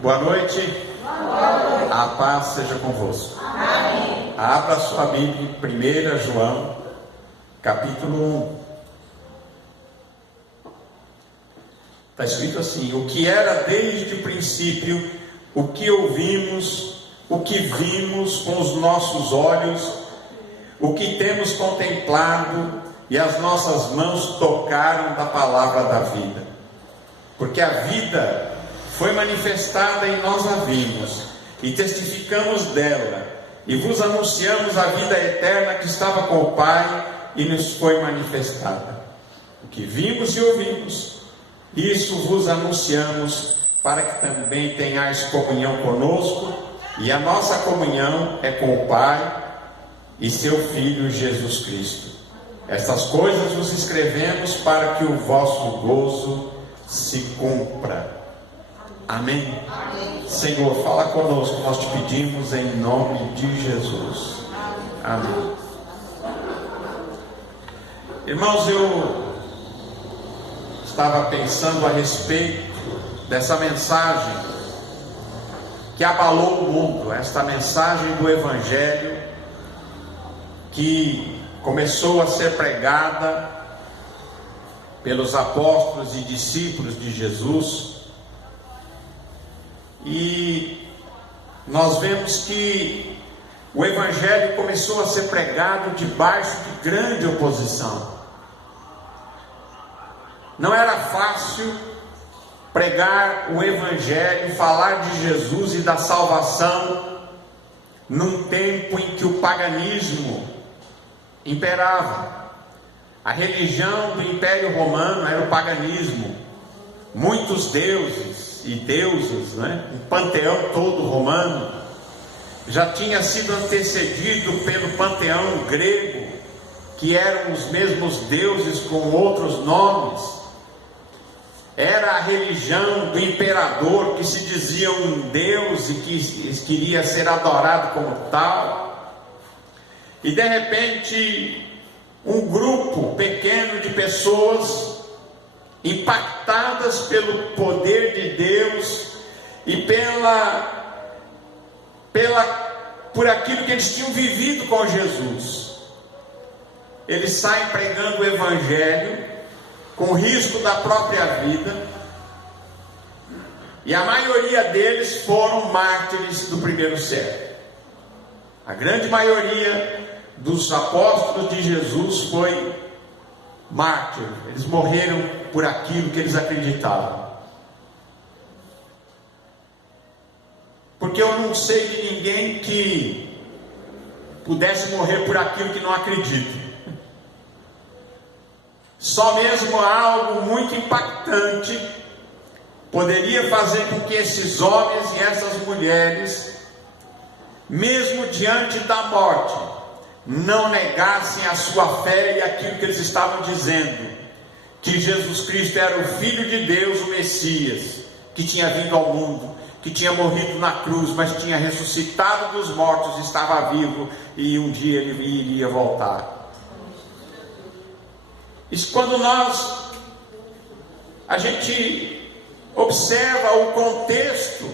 Boa noite. Boa noite. A paz seja convosco. Amém. Abra sua Bíblia, 1 João, capítulo 1. Está escrito assim: o que era desde o princípio, o que ouvimos, o que vimos com os nossos olhos, o que temos contemplado e as nossas mãos tocaram da palavra da vida. Porque a vida foi manifestada e nós a vimos, e testificamos dela, e vos anunciamos a vida eterna que estava com o Pai e nos foi manifestada. O que vimos e ouvimos, isso vos anunciamos, para que também tenhais comunhão conosco, e a nossa comunhão é com o Pai e seu Filho Jesus Cristo. Estas coisas vos escrevemos para que o vosso gozo se cumpra. Amém? Amém. Senhor, fala conosco, nós te pedimos em nome de Jesus. Amém. Irmãos, eu estava pensando a respeito dessa mensagem que abalou o mundo, esta mensagem do Evangelho que começou a ser pregada pelos apóstolos e discípulos de Jesus, e nós vemos que o Evangelho começou a ser pregado debaixo de grande oposição. Não era fácil pregar o Evangelho, falar de Jesus e da salvação num tempo em que o paganismo imperava. A religião do Império Romano era o paganismo, muitos deuses e deusas, um panteão todo romano, já tinha sido antecedido pelo panteão grego, que eram os mesmos deuses com outros nomes. Era a religião do imperador, que se dizia um deus e que queria ser adorado como tal. E de repente, um grupo pequeno de pessoas, impactadas pelo poder de Deus e por aquilo que eles tinham vivido com Jesus, eles saem pregando o Evangelho com risco da própria vida, e a maioria deles foram mártires do primeiro século. A grande maioria dos apóstolos de Jesus foi mártir, eles morreram por aquilo que eles acreditavam. Porque eu não sei de ninguém que pudesse morrer por aquilo que não acredita. Só mesmo algo muito impactante poderia fazer com que esses homens e essas mulheres, mesmo diante da morte, não negassem a sua fé e aquilo que eles estavam dizendo, que Jesus Cristo era o Filho de Deus, o Messias, que tinha vindo ao mundo, que tinha morrido na cruz, mas tinha ressuscitado dos mortos, estava vivo, e um dia ele iria voltar. Isso quando a gente observa o contexto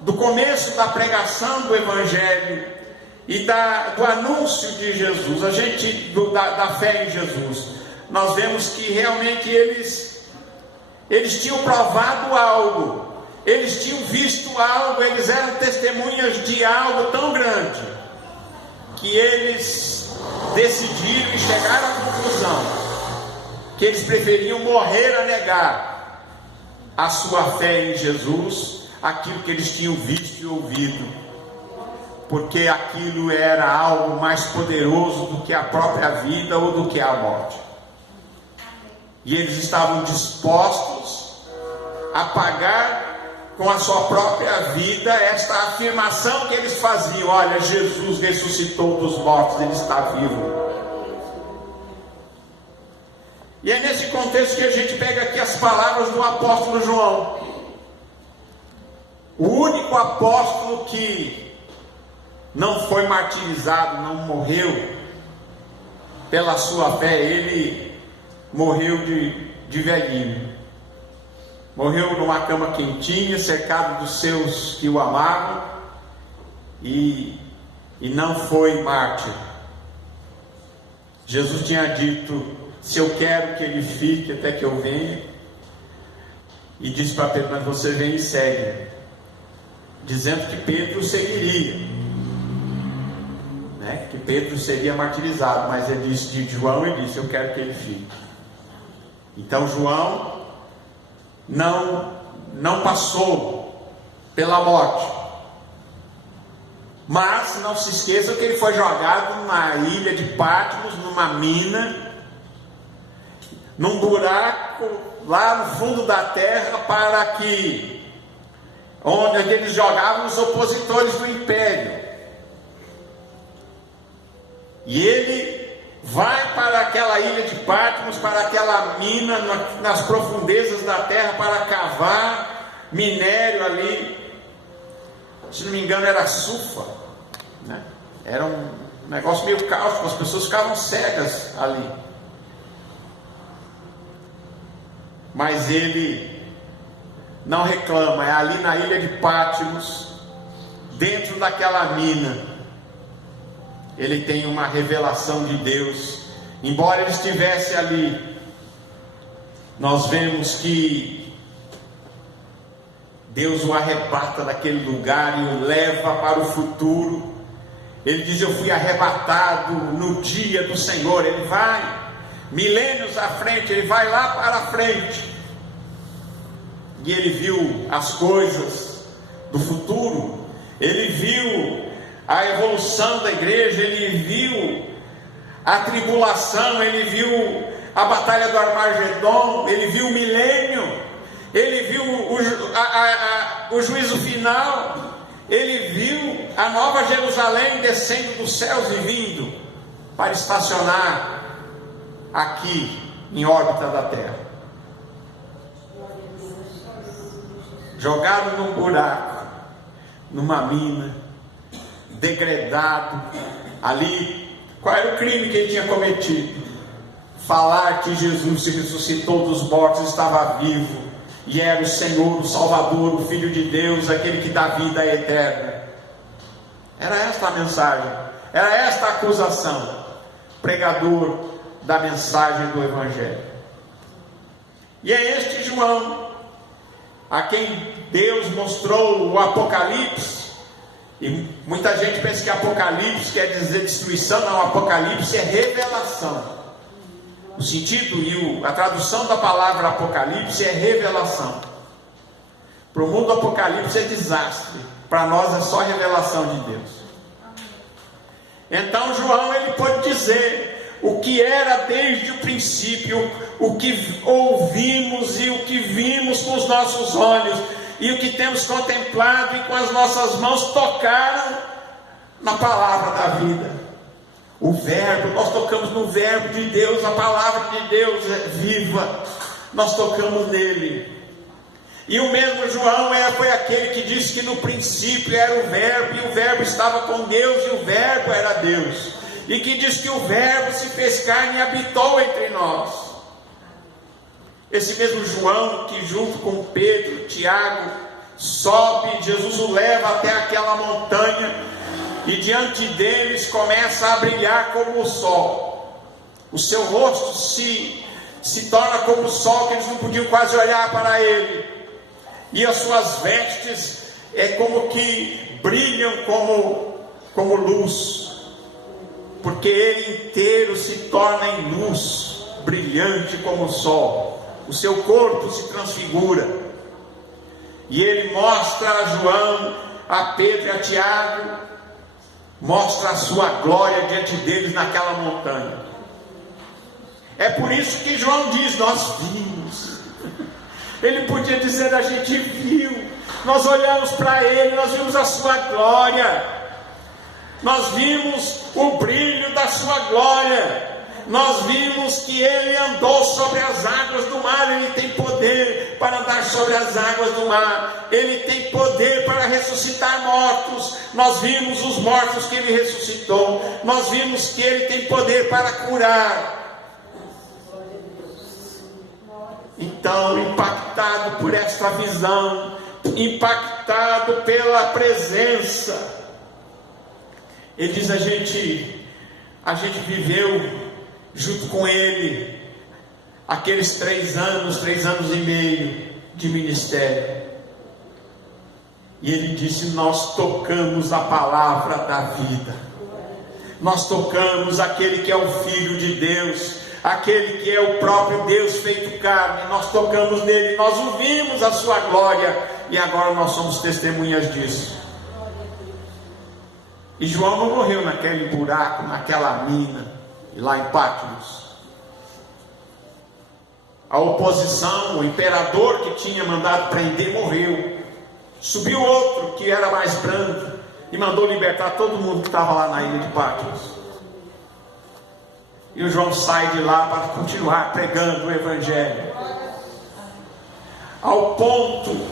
do começo da pregação do Evangelho e do anúncio de Jesus, da fé em Jesus, nós vemos que realmente eles tinham provado algo, eles tinham visto algo, eles eram testemunhas de algo tão grande, que eles decidiram e chegaram à conclusão que eles preferiam morrer a negar a sua fé em Jesus, aquilo que eles tinham visto e ouvido, porque aquilo era algo mais poderoso do que a própria vida ou do que a morte. E eles estavam dispostos a pagar com a sua própria vida esta afirmação que eles faziam: olha, Jesus ressuscitou dos mortos, ele está vivo. E é nesse contexto que a gente pega aqui as palavras do apóstolo João, o único apóstolo que não foi martirizado, não morreu pela sua fé. Ele morreu de velhinho. morreu numa cama quentinha, cercado dos seus que o amavam, e não foi mártir. Jesus tinha dito: se eu quero que ele fique até que eu venha, e disse para Pedro: mas você vem e segue, dizendo que Pedro seguiria, né? Que Pedro seria martirizado, mas ele disse de João, ele disse: eu quero que ele fique. Então João não passou pela morte, mas não se esqueçam que ele foi jogado numa ilha de Patmos, numa mina, num buraco lá no fundo da terra, para que onde eles jogavam os opositores do império. E ele vai para aquela ilha de Patmos, para aquela mina nas profundezas da terra, para cavar minério ali. Se não me engano era sulfa, né? Era um negócio meio cáustico, as pessoas ficavam cegas ali. Mas ele não reclama, é ali na ilha de Patmos, dentro daquela mina, ele tem uma revelação de Deus. Embora ele estivesse ali, nós vemos que Deus o arrebata daquele lugar e o leva para o futuro. Ele diz: eu fui arrebatado no dia do Senhor. Ele vai milênios à frente, ele vai lá para a frente, e ele viu as coisas do futuro, ele viu a evolução da igreja, ele viu a tribulação, ele viu a batalha do Armagedon, ele viu o milênio, ele viu o juízo final, ele viu a nova Jerusalém descendo dos céus e vindo para estacionar aqui em órbita da Terra. Jogado num buraco, numa mina, degradado ali. Qual era o crime que ele tinha cometido? Falar que Jesus se ressuscitou dos mortos, estava vivo e era o Senhor, o Salvador, o Filho de Deus, aquele que dá vida eterna. Era esta a mensagem, era esta a acusação. Pregador da mensagem do Evangelho. E é este João a quem Deus mostrou o Apocalipse. E muita gente pensa que Apocalipse quer dizer destruição. Não, Apocalipse é revelação. O sentido e a tradução da palavra Apocalipse é revelação. Para o mundo, Apocalipse é desastre. Para nós é só revelação de Deus. Então João, ele pode dizer o que era desde o princípio, o que ouvimos e o que vimos com os nossos olhos, e o que temos contemplado e com as nossas mãos tocaram na palavra da vida. O verbo, nós tocamos no verbo de Deus, a palavra de Deus é viva, nós tocamos nele. E o mesmo João foi aquele que disse que no princípio era o verbo, e o verbo estava com Deus, e o verbo era Deus. E que diz que o verbo se fez carne e habitou entre nós. Esse mesmo João que junto com Pedro, Tiago, sobe, Jesus o leva até aquela montanha, e diante deles começa a brilhar como o sol. O seu rosto se torna como o sol, que eles não podiam quase olhar para ele. E as suas vestes é como que brilham como luz, porque ele inteiro se torna em luz, brilhante como o sol. O seu corpo se transfigura, e ele mostra a João, a Pedro e a Tiago, mostra a sua glória diante deles naquela montanha. É por isso que João diz: nós vimos. Ele podia dizer: a gente viu, nós olhamos para ele, nós vimos a sua glória, nós vimos o brilho da sua glória, nós vimos que ele andou sobre as águas do mar. Ele tem poder para andar sobre as águas do mar, ele tem poder para ressuscitar mortos. Nós vimos os mortos que ele ressuscitou, nós vimos que ele tem poder para curar. Então então, impactado por esta visão, impactado pela presença, ele diz: a gente viveu junto com ele aqueles 3 anos e meio de ministério. E ele disse: nós tocamos a palavra da vida, nós tocamos aquele que é o Filho de Deus, aquele que é o próprio Deus feito carne, nós tocamos nele, nós ouvimos a sua glória, e agora nós somos testemunhas disso. E João não morreu naquele buraco, naquela mina, lá em Patmos. A oposição, o imperador que tinha mandado prender, morreu. Subiu outro que era mais brando e mandou libertar todo mundo que estava lá na ilha de Patmos. E o João sai de lá para continuar pregando o Evangelho, ao ponto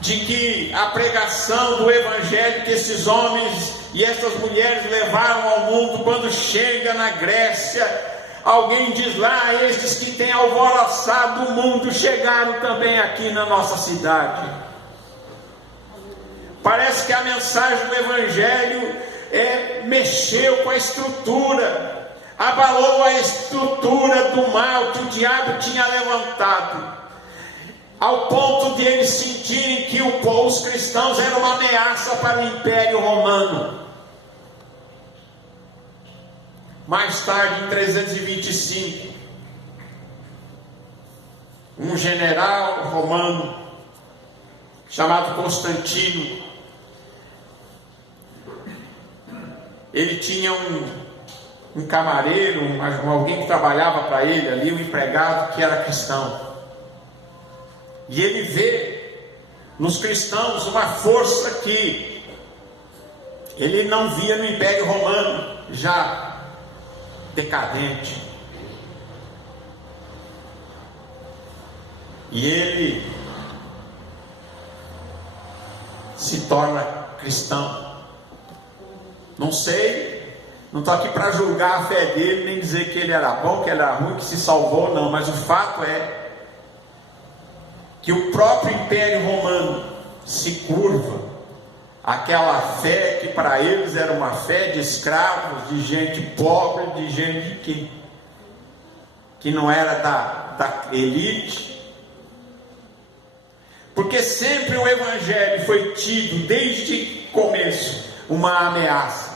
de que a pregação do Evangelho que esses homens e essas mulheres levaram ao mundo, quando chega na Grécia, alguém diz lá: estes que têm alvoroçado o mundo chegaram também aqui na nossa cidade. Parece que a mensagem do Evangelho mexeu com a estrutura, abalou a estrutura do mal que o diabo tinha levantado, ao ponto de eles sentirem que os cristãos eram uma ameaça para o Império Romano. Mais tarde, em 325, um general romano chamado Constantino, ele tinha um camareiro, alguém que trabalhava para ele ali, um empregado que era cristão. E ele vê nos cristãos uma força que ele não via no Império Romano, já decadente. E ele se torna cristão. Não sei, não estou aqui para julgar a fé dele, nem dizer que ele era bom, que ele era ruim, que se salvou, não. Mas o fato é que o próprio Império Romano se curva àquela fé que para eles era uma fé de escravos, de gente pobre, de gente que não era da elite. Porque sempre o Evangelho foi tido, desde o começo, uma ameaça.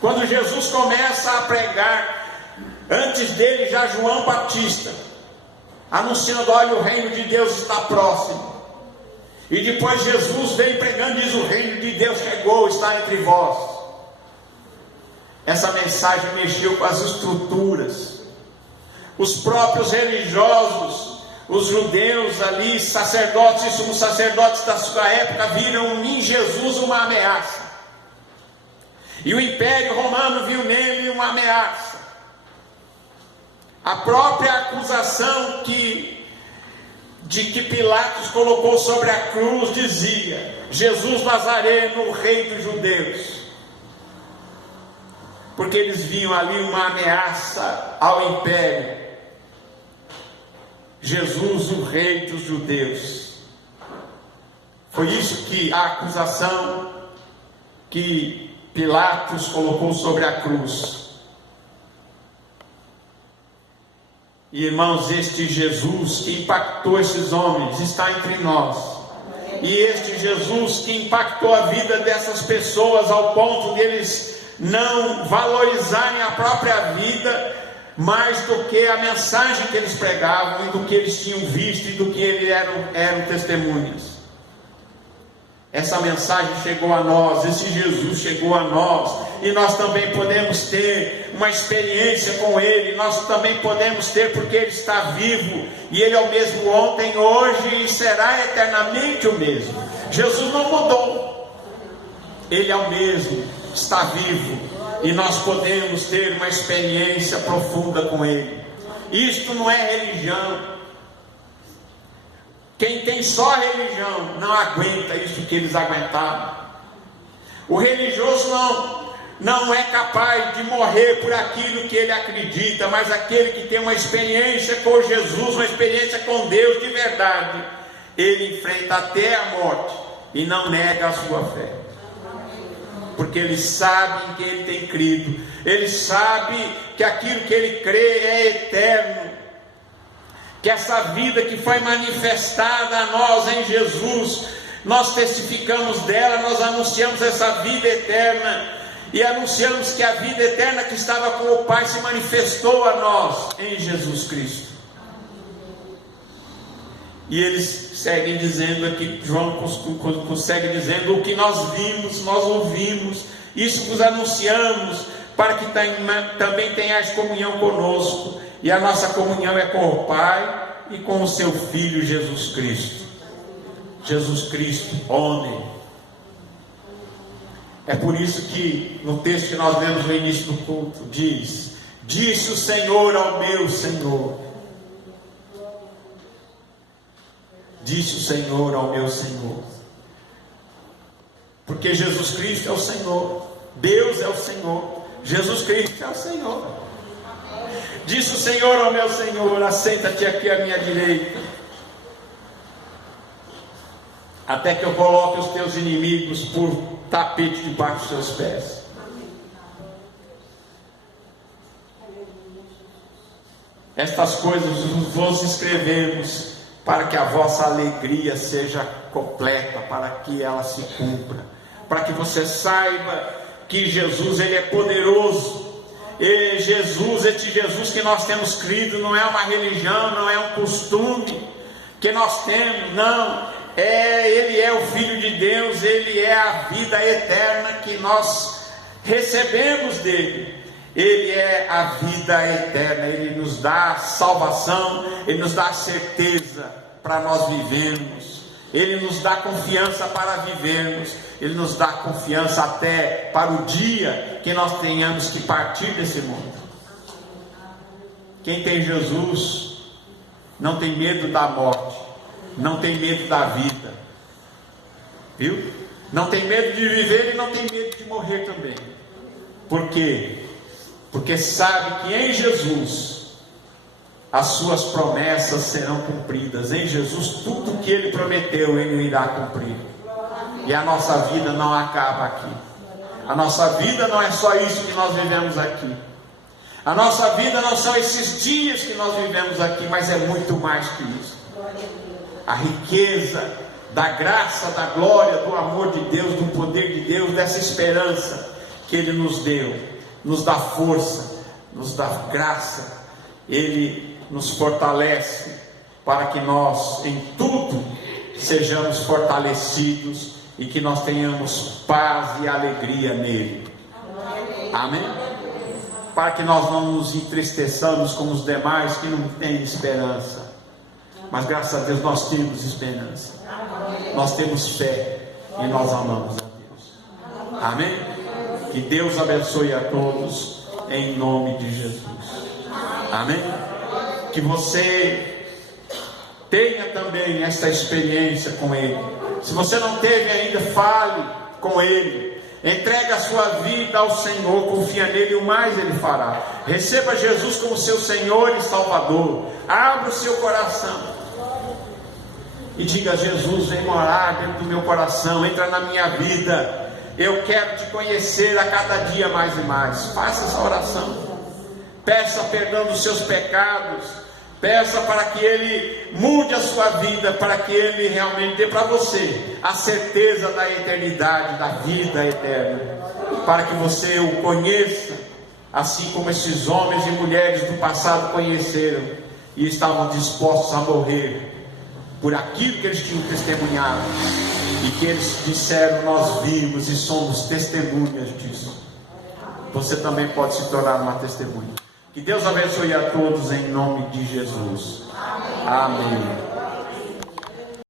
Quando Jesus começa a pregar, antes dele já João Batista, anunciando: olha, o reino de Deus está próximo. E depois Jesus vem pregando e diz: o reino de Deus chegou, está entre vós. Essa mensagem mexeu com as estruturas. Os próprios religiosos, os judeus ali, sacerdotes e sumos sacerdotes da sua época, viram em Jesus uma ameaça. E o Império Romano viu nele uma ameaça. A própria acusação de que Pilatos colocou sobre a cruz dizia: Jesus Nazareno, o rei dos judeus. Porque eles viam ali uma ameaça ao império. Jesus, o rei dos judeus. Foi isso que a acusação que Pilatos colocou sobre a cruz. E irmãos, este Jesus que impactou esses homens está entre nós. E este Jesus que impactou a vida dessas pessoas ao ponto de eles não valorizarem a própria vida mais do que a mensagem que eles pregavam e do que eles tinham visto e do que eles eram testemunhas. Essa mensagem chegou a nós, esse Jesus chegou a nós, e nós também podemos ter uma experiência com Ele, nós também podemos ter, porque Ele está vivo, e Ele é o mesmo ontem, hoje e será eternamente o mesmo. Jesus não mudou, Ele é o mesmo, está vivo, e nós podemos ter uma experiência profunda com Ele. Isto não é religião. Quem tem só religião não aguenta isso que eles aguentaram. O religioso não é capaz de morrer por aquilo que ele acredita, mas aquele que tem uma experiência com Jesus, uma experiência com Deus de verdade, ele enfrenta até a morte e não nega a sua fé, porque ele sabe em quem ele tem crido, ele sabe que aquilo que ele crê é eterno, que essa vida que foi manifestada a nós em Jesus, nós testificamos dela, nós anunciamos essa vida eterna, e anunciamos que a vida eterna que estava com o Pai se manifestou a nós em Jesus Cristo. E eles seguem dizendo aqui, João consegue dizendo: o que nós vimos, nós ouvimos, isso vos anunciamos, para que também tenhais comunhão conosco, e a nossa comunhão é com o Pai e com o seu Filho Jesus Cristo. Jesus Cristo, homem. É por isso que no texto que nós lemos no início do culto, diz: disse o Senhor ao meu Senhor. Disse o Senhor ao meu Senhor. Porque Jesus Cristo é o Senhor, Deus é o Senhor, Jesus Cristo é o Senhor. Disse o Senhor ao meu Senhor: assenta-te aqui à minha direita, até que eu coloque os teus inimigos por tapete debaixo dos seus pés. Estas coisas vos escrevemos para que a vossa alegria seja completa, para que ela se cumpra, para que você saiba que Jesus, ele é poderoso. E Jesus, este Jesus que nós temos crido, não é uma religião, não é um costume que nós temos, não. Ele é o Filho de Deus, ele é a vida eterna que nós recebemos dele. Ele é a vida eterna, ele nos dá salvação, ele nos dá certeza para nós vivermos, ele nos dá confiança para vivermos, ele nos dá confiança até para o dia que nós tenhamos que partir desse mundo. Quem tem Jesus não tem medo da morte, não tem medo da vida, viu? Não tem medo de viver e não tem medo de morrer também. Por quê? Porque sabe que em Jesus as suas promessas serão cumpridas. Em Jesus tudo que ele prometeu ele irá cumprir. E a nossa vida não acaba aqui. A nossa vida não é só isso que nós vivemos aqui. A nossa vida não são esses dias que nós vivemos aqui, mas é muito mais que isso. A riqueza da graça, da glória, do amor de Deus, do poder de Deus, dessa esperança que ele nos deu, nos dá força, nos dá graça, ele nos fortalece para que nós em tudo sejamos fortalecidos e que nós tenhamos paz e alegria nele. Amém? Para que nós não nos entristeçamos como os demais que não têm esperança, mas graças a Deus nós temos esperança, nós temos fé e nós amamos a Deus. Amém? Que Deus abençoe a todos em nome de Jesus. Amém? Que você tenha também essa experiência com ele. Se você não teve ainda, fale com ele, entregue a sua vida ao Senhor, confia nele e o mais ele fará. Receba Jesus como seu Senhor e Salvador. Abra o seu coração e diga: Jesus, vem morar dentro do meu coração, entra na minha vida. Eu quero te conhecer a cada dia mais e mais. Faça essa oração. Peça perdão dos seus pecados. Peça para que ele mude a sua vida, para que ele realmente dê para você a certeza da eternidade, da vida eterna, para que você o conheça, assim como esses homens e mulheres do passado conheceram e estavam dispostos a morrer por aquilo que eles tinham testemunhado, e que eles disseram: nós vimos e somos testemunhas disso. Você também pode se tornar uma testemunha. Que Deus abençoe a todos em nome de Jesus. Amém.